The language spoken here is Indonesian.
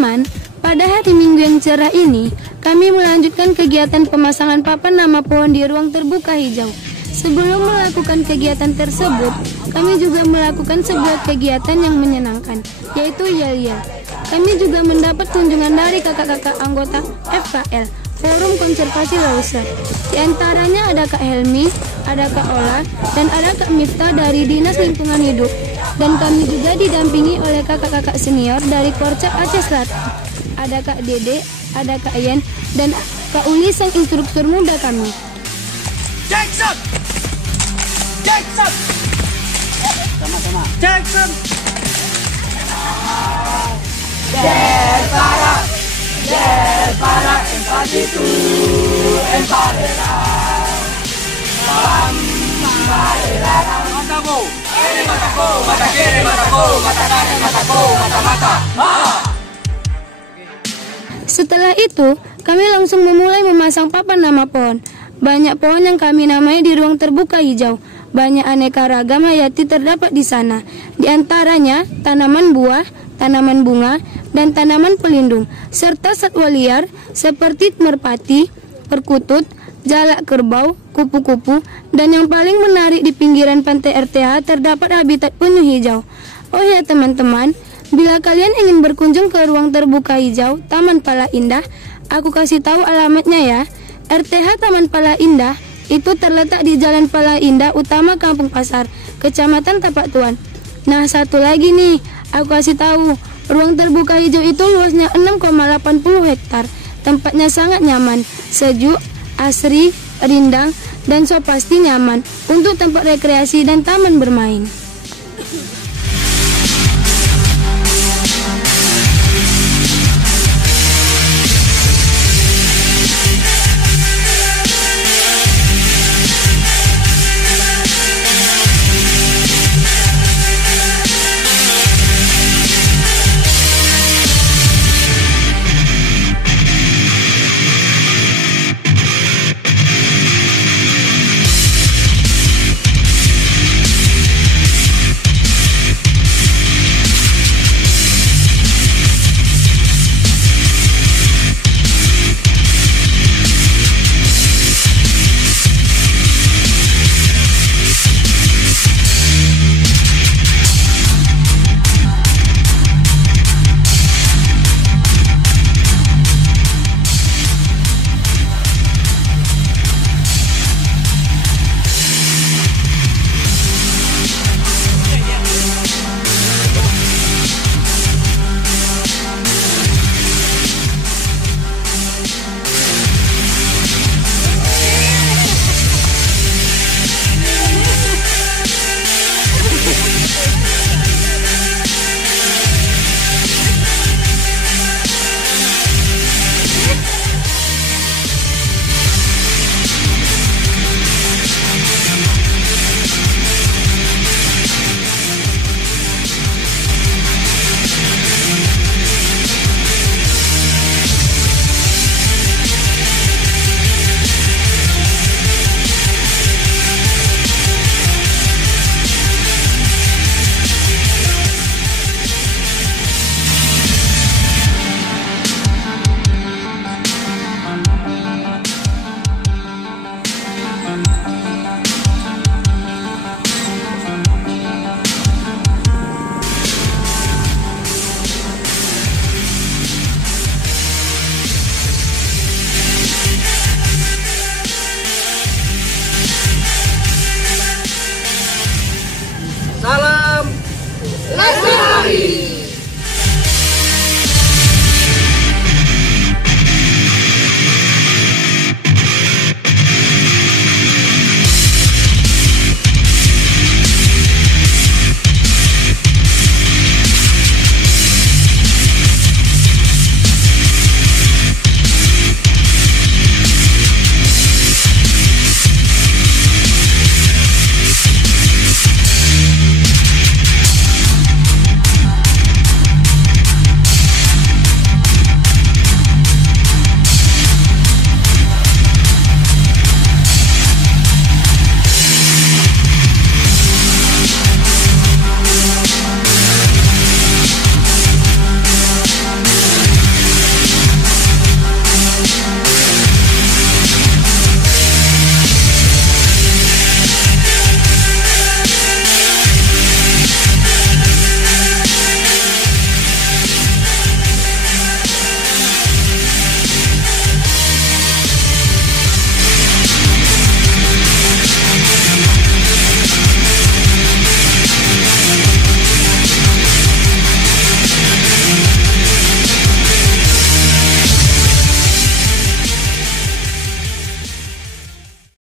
teman-teman, pada hari Minggu yang cerah ini, kami melanjutkan kegiatan pemasangan papan nama pohon di ruang terbuka hijau. Sebelum melakukan kegiatan tersebut, kami juga melakukan sebuah kegiatan yang menyenangkan, yaitu yel-yel. Kami juga mendapat kunjungan dari kakak-kakak anggota FKL, Forum Konservasi Leuser. Di antaranya ada Kak Helmi, ada Kak Ola, dan ada Kak Miftah dari Dinas Lingkungan Hidup. Dan kami juga didampingi oleh kakak-kakak senior dari Korcap Aceh Selatan. Ada Kak Dede, ada Kak Yen, dan Kak Uli sang instruktur muda kami. Jackson! Jackson! Sama-sama. Jackson! Del para empatitu emparera. Pambarera. Matamu. Ini mataku, mata kiri mataku, mata kanan mataku, mata-mata. Setelah itu, kami langsung memulai memasang papan nama pohon. Banyak pohon yang kami namai di ruang terbuka hijau. Banyak aneka ragam hayati terdapat di sana. Di antaranya tanaman buah, tanaman bunga, dan tanaman pelindung, serta satwa liar seperti merpati, perkutut, jalak kerbau, kupu-kupu, dan yang paling menarik di pinggiran pantai RTH terdapat habitat penyu hijau. Oh ya teman-teman, bila kalian ingin berkunjung ke ruang terbuka hijau Taman Pala Indah, aku kasih tahu alamatnya ya. RTH Taman Pala Indah itu terletak di Jalan Pala Indah Utama Kampung Pasar, Kecamatan Tapak Tuan. Nah, satu lagi nih, aku kasih tahu, ruang terbuka hijau itu luasnya 6,80 hektar. Tempatnya sangat nyaman, sejuk, asri, rindang, dan so pasti nyaman untuk tempat rekreasi dan taman bermain.